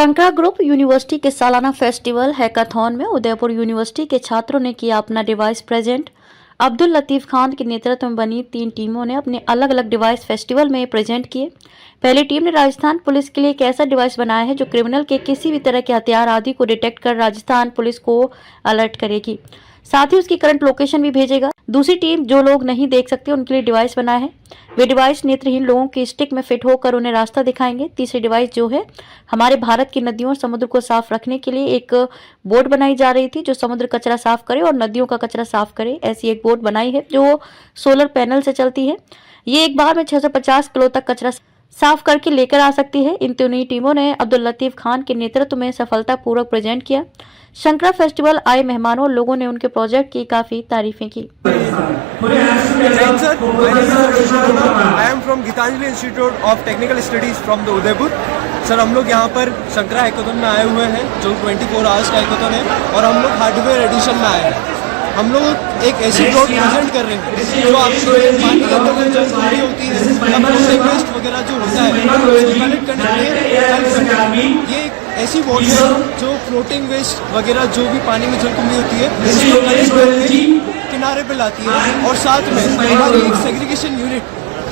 Shankara group university के सालाना festival hackathon में उदयपुर यूनिवर्सिटी के छात्रों ने किया अपना डिवाइस प्रेजेंट। अब्दुल लतीफ खान के नेतृत्व में बनी 3 टीमों ने अपने अलग अलग डिवाइस फेस्टिवल में प्रेजेंट किए। पहली टीम ने राजस्थान पुलिस के लिए एक ऐसा डिवाइस बनाया है जो क्रिमिनल के किसी भी तरह के हथियार आदि को डिटेक्ट कर राजस्थान पुलिस को अलर्ट करेगी, साथ ही उसकी करंट लोकेशन भी भेजेगा। दूसरी टीम जो लोग नहीं देख सकते उनके लिए डिवाइस बनाया है। वे डिवाइस नेत्रहीन लोगों की स्टिक में फिट होकर उन्हें रास्ता दिखाएंगे। तीसरी डिवाइस जो है हमारे भारत की नदियों और समुद्र को साफ रखने के लिए एक बोट बनाई जा रही थी जो समुद्र कचरा साफ करे और नदियों का कचरा साफ करे। ऐसी एक बोट बनाई है जो सोलर पैनल से चलती है। ये एक बार में 650 किलो तक कचरा साफ करके लेकर आ सकती है। इन तीनों टीमों ने अब्दुल लतीफ खान के नेतृत्व में सफलतापूर्वक प्रेजेंट किया। शंकरा फेस्टिवल आए मेहमानों और लोगों ने उनके प्रोजेक्ट की काफी तारीफें की। I am from Gitanjali institute of technical studies from the Udaipur. Sir, हम लोग यहाँ पर शंकरा हैकाथॉन में आए हुए हैं जो 24 आवर्स का हैकाथॉन है और हम लोग हार्डवेयर एडिशन में आए हैं। हम लोग एक ऐसी बोट प्रेजेंट कर रहे हैं जो आपको पानी के अंदर जो चल होती है, प्लास्टिक वेस्ट वगैरह जो होता है कलेक्ट करने के लिए ये एक ऐसी बोट है जो फ्लोटिंग वेस्ट वगैरह जो भी पानी में जलकुंभी होती है इसको कलेक्ट करके किनारे पे लाती है। और साथ में हमारी एक सेग्रीगेशन यूनिट,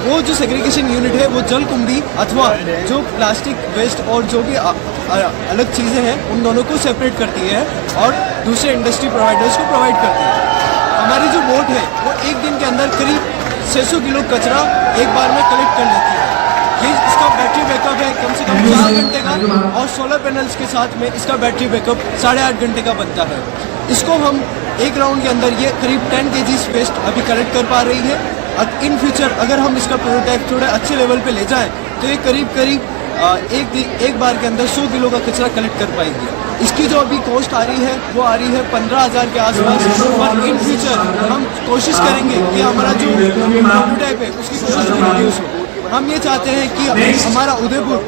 वो जो सेग्रीगेशन यूनिट है वो जलकुंभी अथवा जो प्लास्टिक वेस्ट और जो भी अलग चीज़ें हैं उन दोनों को सेपरेट करती है और दूसरे इंडस्ट्री प्रोवाइडर्स को प्रोवाइड करती है। हमारी जो बोट है वो एक दिन के अंदर करीब 600 किलो कचरा एक बार में कलेक्ट कर लेती है। ये इसका बैटरी बैकअप है कम से कम 4 घंटे का और सोलर पैनल्स के साथ में इसका बैटरी बैकअप 8.5 घंटे का बनता है। इसको हम एक राउंड के अंदर ये करीब 10 kg वेस्ट अभी कलेक्ट कर पा रही है। इन फ्यूचर अगर हम इसका प्रोटोटाइप थोड़े अच्छे लेवल पे ले जाएं तो ये करीब एक बार के अंदर 100 किलो का कचरा कलेक्ट कर पाएगी। इसकी जो अभी कॉस्ट आ रही है वो आ रही है 15,000 के आसपास। और इन फ्यूचर हम कोशिश करेंगे कि हमारा जो प्रोटोटाइप है उसकी कॉस्ट रिड्यूस हो। हम ये चाहते हैं कि हमारा उदयपुर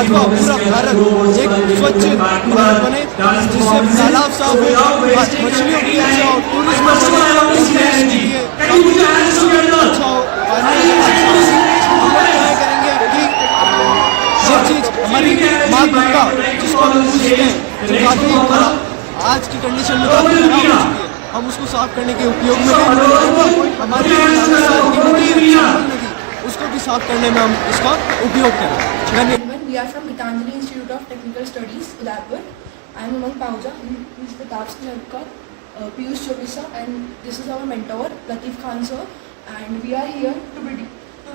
अथवा पूरा भारत एक स्वच्छ भारत बने जिससे तालाब साफ हो, मछलियों की अच्छा हो, टूरिज्म अच्छा हो। हम करेंगे कि ये चीज़ हमारी माँ गंगा जिसको हम पूछते हैं जो काफ़ी आज की कंडीशन में काफ़ी खराब हो चुकी है, हम उसको साफ करने के उपयोग में हमारी उसको भी साफ करने में हम इसका उपयोग करें। We are from Gीतांजलि Institute of Technical Studies, Udaipur. I am Umang Pahuja, Mr. Pratap Singh, Piyush Chopisa, and this is our mentor, Latif Khan sir. And we are here to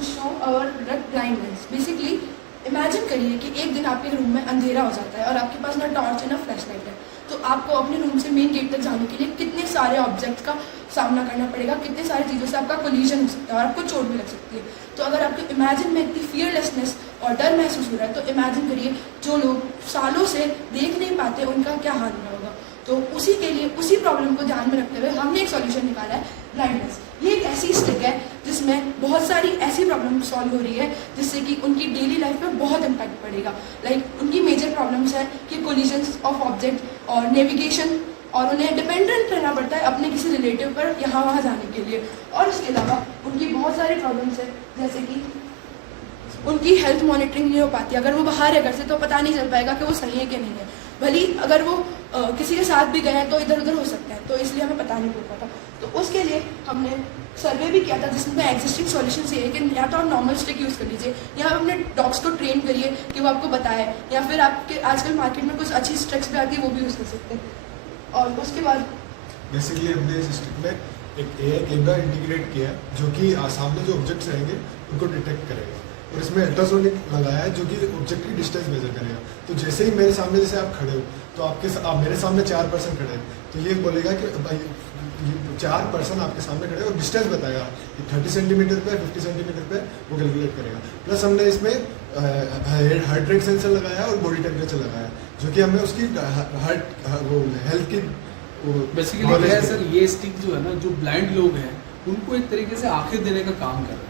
show our red blindness. Basically, imagine करिए कि एक दिन आपके room में अंधेरा हो जाता है और आपके पास ना टॉर्च है ना फ्लैश लाइट है, तो आपको अपने रूम से मेन गेट तक जाने के लिए कितने सारे ऑब्जेक्ट्स का सामना करना पड़ेगा, कितने सारी चीज़ों से आपका कोलिजन हो सकता है और आपको चोट भी लग सकती है। तो अगर आपको इमेजिन में इतनी फियरलेसनेस और डर महसूस हो रहा है तो इमेजिन करिए जो लोग सालों से देख नहीं पाते उनका क्या हाल हो रहा होगा। तो उसी के लिए उसी प्रॉब्लम को ध्यान में रखते हुए हमने एक सॉल्यूशन निकाला है, ब्लाइंडनेस। ये एक ऐसी स्टिक है जिसमें बहुत सारी ऐसी प्रॉब्लम सॉल्व हो रही है जिससे कि उनकी डेली लाइफ में बहुत इम्पैक्ट पड़ेगा। लाइक उनकी मेजर प्रॉब्लम्स है कि कोलिजन्स ऑफ ऑब्जेक्ट और नेविगेशन, और उन्हें डिपेंडेंट रहना पड़ता है अपने किसी रिलेटिव पर यहाँ वहाँ जाने के लिए। और इसके अलावा उनकी बहुत सारी प्रॉब्लम्स है जैसे कि उनकी हेल्थ मॉनिटरिंग नहीं हो पाती। अगर वो बाहर है घर से तो पता नहीं चल पाएगा कि वो सही है कि नहीं है, भली अगर वो किसी के साथ भी गए हैं तो इधर उधर हो सकता है, तो इसलिए हमें पता नहीं पड़ पाता। तो उसके लिए हमने सर्वे भी किया था जिसमें एग्जिस्टिंग सॉल्यूशन ये है कि या तो आप नॉर्मल स्टिक यूज़ कर लीजिए या आप अपने डॉग्स को ट्रेन करिए कि वो आपको बताए, या फिर आपके आजकल मार्केट में कुछ अच्छी स्टिक्स भी आती है वो भी यूज़ कर सकते हैं। और उसके बाद बेसिकली हमने इस स्टिक में एक AI कैमरा इंटीग्रेट किया है जो कि सामने जो ऑब्जेक्ट्स रहेंगे उनको डिटेक्ट करेगा और इसमें अल्ट्रासोनिक लगाया है जो कि ऑब्जेक्ट की डिस्टेंस मेजर करेगा। तो जैसे ही मेरे सामने जैसे आप खड़े हो तो आप मेरे सामने 4 पर्सन खड़े हैं तो ये बोलेगा कि भाई 4 पर्सन आपके सामने खड़े और डिस्टेंस बताएगा कि 30 सेंटीमीटर पे 50 सेंटीमीटर पे वो कैलकुलेट करेगा। प्लस हमने इसमें हार्ट रेट सेंसर लगाया और बॉडी टेम्परेचर लगाया जो कि हमें उसकी हेल्थ की बेसिकली क्या है सर, ये स्टिक जो है ना, जो ब्लाइंड लोग हैं उनको एक तरीके से आंखें देने का काम कर रहा है।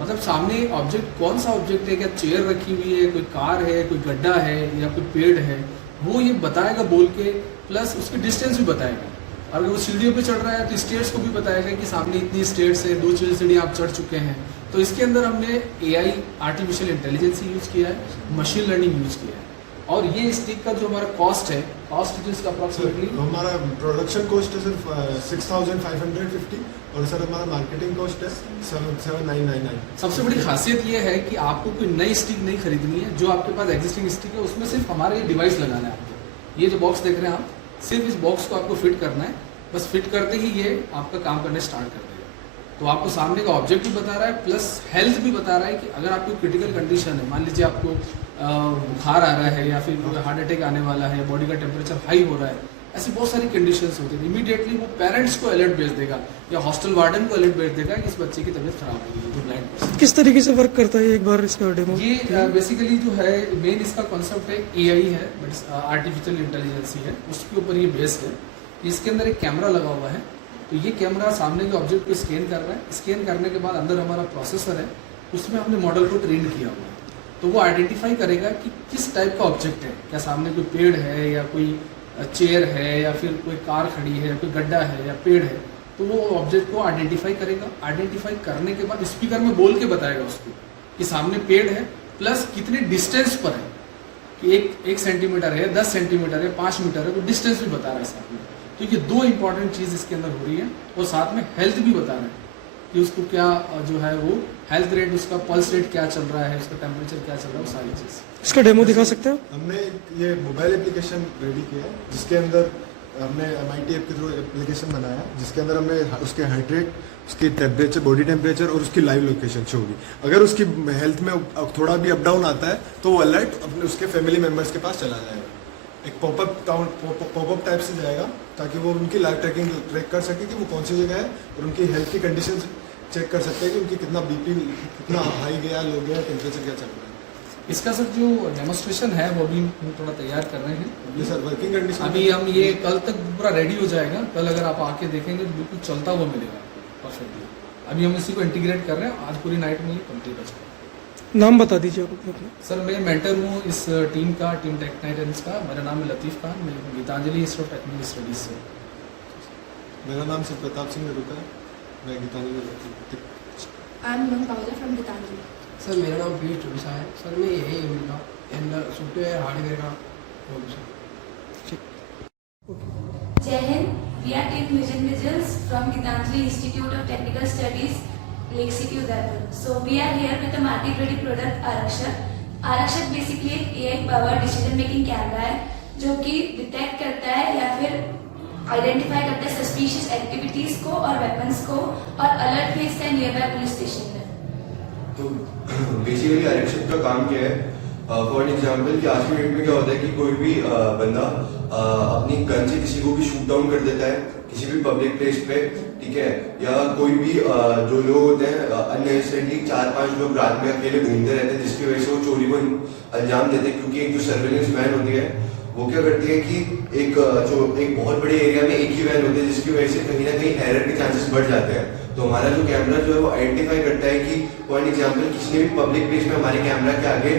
मतलब सामने ऑब्जेक्ट कौन सा ऑब्जेक्ट है, क्या चेयर रखी हुई है, कोई कार है, कोई गड्ढा है या कोई पेड़ है, वो ये बताएगा बोल के, प्लस उसकी डिस्टेंस भी बताएगा। और अगर वो सीढ़ियों पे चढ़ रहा है तो स्टेयर्स को भी बताएगा कि सामने इतनी स्टेयर्स है, 2 सीढ़ी आप चढ़ चुके हैं। तो इसके अंदर हमने AI आर्टिफिशियल इंटेलिजेंस यूज़ किया है, मशीन लर्निंग यूज़ किया है और ये स्टिक का जो हमारा कॉस्ट है, कॉस्ट जो इसका सर अप्रॉक्सीमेटली हमारा प्रोडक्शन कॉस्ट है सिर्फ 6,550 और सर हमारा मार्केटिंग कॉस्ट है 7,999। सबसे बड़ी खासियत ये है कि आपको कोई नई स्टिक नहीं खरीदनी है, जो आपके पास एग्जिस्टिंग स्टिक है उसमें सिर्फ हमारा ये डिवाइस लगाना है आपको। ये जो बॉक्स देख रहे हैं आप, सिर्फ इस बॉक्स को आपको फिट करना है, बस फिट करते ही ये आपका काम करना स्टार्ट कर देगा। तो आपको सामने का ऑब्जेक्ट भी बता रहा है प्लस हेल्थ भी बता रहा है कि अगर आपको क्रिटिकल कंडीशन है, मान लीजिए आपको बुखार आ रहा है या फिर कोई हार्ट अटैक आने वाला है, बॉडी का टेम्परेचर हाई हो रहा है, ऐसी बहुत सारी कंडीशंस होती हैं, इमीडिएटली वो पेरेंट्स को अलर्ट भेज देगा या हॉस्टल वार्डन को अलर्ट भेज देगा कि इस बच्चे की तबीयत खराब हो गई है, जो ब्लाइंड पर्सन। किस तरीके से वर्क करता है एक बार इसका डेमो? ये बेसिकली जो है मेन इसका कॉन्सेप्ट है AI है, बट आर्टिफिशियल इंटेलिजेंस है, उसके ऊपर ये बेस्ड है। इसके अंदर एक कैमरा लगा हुआ है, तो ये कैमरा सामने के ऑब्जेक्ट को स्कैन कर रहा है। स्कैन करने के बाद अंदर हमारा प्रोसेसर है, उसमें हमने मॉडल को ट्रेन किया हुआ है, तो वो आइडेंटिफाई करेगा कि किस टाइप का ऑब्जेक्ट है, क्या सामने कोई पेड़ है या कोई चेयर है या फिर कोई कार खड़ी है, कोई गड्ढा है या पेड़ है, तो वो ऑब्जेक्ट को आइडेंटिफाई करेगा। आइडेंटिफाई करने के बाद स्पीकर में बोल के बताएगा उसको कि सामने पेड़ है प्लस कितने डिस्टेंस पर है, कि 1 सेंटीमीटर है, 10 सेंटीमीटर है, 5 मीटर है, तो डिस्टेंस भी बता रहा है साथ में। तो ये 2 इंपॉर्टेंट चीज़ इसके अंदर हो रही है, और साथ में हेल्थ भी बता रहा है कि उसको क्या जो है वो हेल्थ रेट, उसका पल्स रेट क्या चल रहा है, उसका टेम्परेचर क्या चल रहा है, वो सारी चीज़। इसका डेमो दिखा सकते हैं? हमने ये मोबाइल एप्लीकेशन रेडी किया है, जिसके अंदर हमने MIT ऐप के थ्रू एप्लीकेशन बनाया, जिसके अंदर हमें उसके हार्ट रेट, उसकी टेम्परेचर, बॉडी टेम्परेचर और उसकी लाइव लोकेशन शो होगी। अगर उसकी हेल्थ में थोड़ा भी अप डाउन आता है तो वो अलर्ट अपने उसके फैमिली मेम्बर्स के पास चला जाएगा। एक पॉपअप टाइप से जाएगा ताकि वो उनकी लाइव ट्रैकिंग ट्रैक कर सके कि वो कौन सी जगह है, और उनकी हेल्थ की कंडीशन चेक कर सकते हैं कि उनकी कितना BP कितना हाई गया, लो गया, टेम्परेचर क्या चल रहा है। इसका सर जो डेमोस्ट्रेशन है वो भी हम थोड़ा तैयार कर रहे हैं। ये सर वर्किंग कंडीशन अभी हम ये कल तक पूरा रेडी हो जाएगा, कल अगर आप आके देखेंगे तो बिल्कुल चलता हुआ मिलेगा परफेक्टली। अभी हम इसी को इंटीग्रेट कर रहे हैं, आज पूरी नाइट में ये कंप्लीट हो जाएगा। नाम बता दीजिए आप अपना। सर मैं मेंटर हूँ इस टीम का, टीम टेक्नाइटेंस का। मेरा नाम है लतीफ़ खान, मैं Gitanjali institute of technical studies से। मेरा नाम शिव प्रताप सिंह नेरुका है, मैं Gitanjali. I am Umang Pahuja from Gitanjali. Sir मेरा नाम पीयूष चौबीसा है। सर मैं यही का एंड सॉफ्टवेयर हार्डवेयर का Jai Hind, we are Team Vision Visuals from Gitanjali Institute of Technical Studies, Lake City, Udaipur. So we are here with a market-ready product, Arakshak. Arakshak basically एक AI-powered decision-making camera है जो कि detect करता है या फिर identify करता है सस्पिशियस एक्टिविटीज को और वेपन्स को और अलर्ट भेजता है नियर बाय पुलिस स्टेशन में। तो बेसिकली आरक्षक का काम क्या है? फॉर एग्जाम्पल कि आज की डेट में क्या होता है कि कोई भी बंदा अपनी गन से किसी को भी शूट डाउन कर देता है किसी भी पब्लिक प्लेस पे, ठीक है, या कोई भी जो लोग होते हैं अननेसेसरली 4-5 लोग रात में अकेले घूमते रहते हैं जिसकी वजह से वो चोरी को अंजाम देते हैं। क्योंकि एक जो सर्वेलेंस वैन होती है वो क्या करती है कि एक बहुत बड़े एरिया में एक ही वैन होती है जिसकी वजह से कहीं ना कहीं एरर के चांसेस बढ़ जाते हैं। तो हमारा जो कैमरा जो है वो आइडेंटिफाई करता है कि फॉर एग्जाम्पल किसी ने भी पब्लिक प्लेस में हमारे कैमरा के आगे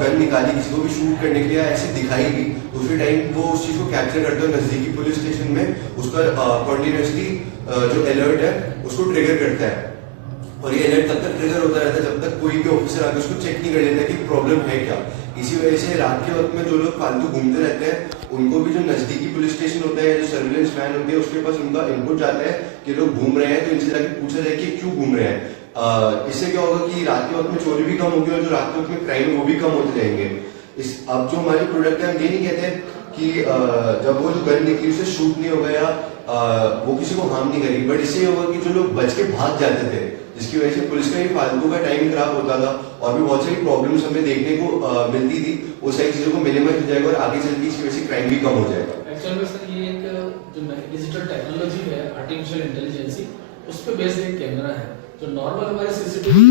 गन निकाली किसी को भी शूट करने के लिए ऐसे दिखाई भी, तो उसी टाइम वो उस चीज को कैप्चर करते हैं नजदीकी पुलिस स्टेशन में उसका कॉन्टिन्यूसली जो अलर्ट है उसको ट्रिगर करता है। और ये अलर्ट तब तक ट्रिगर होता रहता है जब तक कोई भी ऑफिसर आकर उसको चेक नहीं कर लेता कि प्रॉब्लम है क्या। इसी वजह से रात के वक्त में जो लोग फालतू घूमते रहते हैं उनको भी जो नजदीकी पुलिस स्टेशन होता है, जो सर्विलेंस वैन होती है, उसके पास उनका इनपुट जाता है कि लोग घूम रहे हैं, तो इनसे जाके पूछा जाए कि क्यों घूम रहे हैं। इससे क्या होगा कि रात के वक्त में चोरी भी कम होगी और जो रात के वक्त में क्राइम वो भी कम होते जाएंगे। अब जो हमारी प्रोडक्ट है हम ये नहीं कहते कि जब वो जो गन निकली उसे शूट नहीं होगा या वो किसी को हार्म नहीं करेगी, बट इससे होगा कि जो लोग बच के भाग जाते थे जिसकी वजह से पुलिस का ही फालतू का टाइम खराब होता था और भी बहुत सारी प्रॉब्लम्स हमें देखने को मिलती थी, वो सारी चीजों को मिनिमाइज हो जाएगा और आगे चल के इसकी वजह से क्राइम भी कम हो जाएगा। एक्चुअल में सर ये एक जो डिजिटल टेक्नोलॉजी है, आर्टिफिशियल इंटेलिजेंस, उस पर बेस्ड एक कैमरा है जो नॉर्मल हमारे सीसीटीवी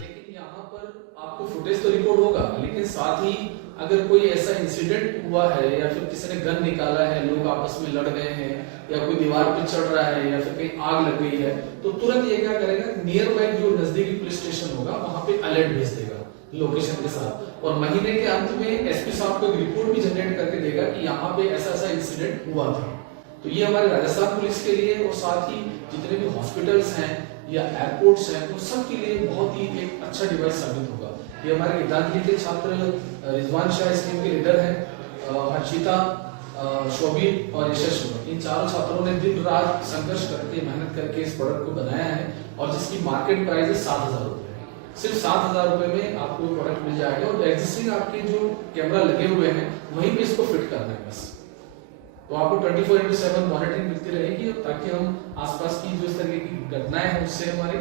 लेकिन यहाँ पर आपको फुटेज तो रिकॉर्ड होगा, लेकिन साथ ही अगर कोई ऐसा इंसिडेंट हुआ है या फिर किसी ने गन निकाला है, लोग आपस में लड़ गए हैं या कोई दीवार पे चढ़ रहा है या फिर कहीं आग लग गई है, तो तुरंत ये क्या करेगा, नियर बाय जो नजदीकी पुलिस स्टेशन होगा वहां पे अलर्ट भेज देगा लोकेशन के साथ, और महीने के अंत में एसपी साहब को एक रिपोर्ट भी जनरेट करके देगा कि यहाँ पे ऐसा ऐसा इंसिडेंट हुआ था। तो ये हमारे राजस्थान पुलिस के लिए और साथ ही जितने भी हॉस्पिटल्स हैं या एयरपोर्ट्स हैं, तो सबके लिए बहुत ही एक अच्छा डिवाइस साबित होगा। ये हमारे गीतांजलि के छात्र रिजवान शाह इस टीम के लीडर हैं, हर्षिता, शोभित और यशस, इन चारों छात्रों ने दिन रात संघर्ष करके मेहनत करके इस प्रोडक्ट को बनाया है और जिसकी मार्केट प्राइस है 7,000 रुपये। सिर्फ 7,000 रुपये में आपको प्रोडक्ट मिल जाएगा और एग्जिस्टिंग आपके जो कैमरा लगे हुए हैं वहीं पे इसको फिट करना है बस। तो आपको 24/7 मॉनिटरिंग मिलती रहेगी ताकि हम आसपास की जो इस तरह की घटनाएं हैं उससे हमारे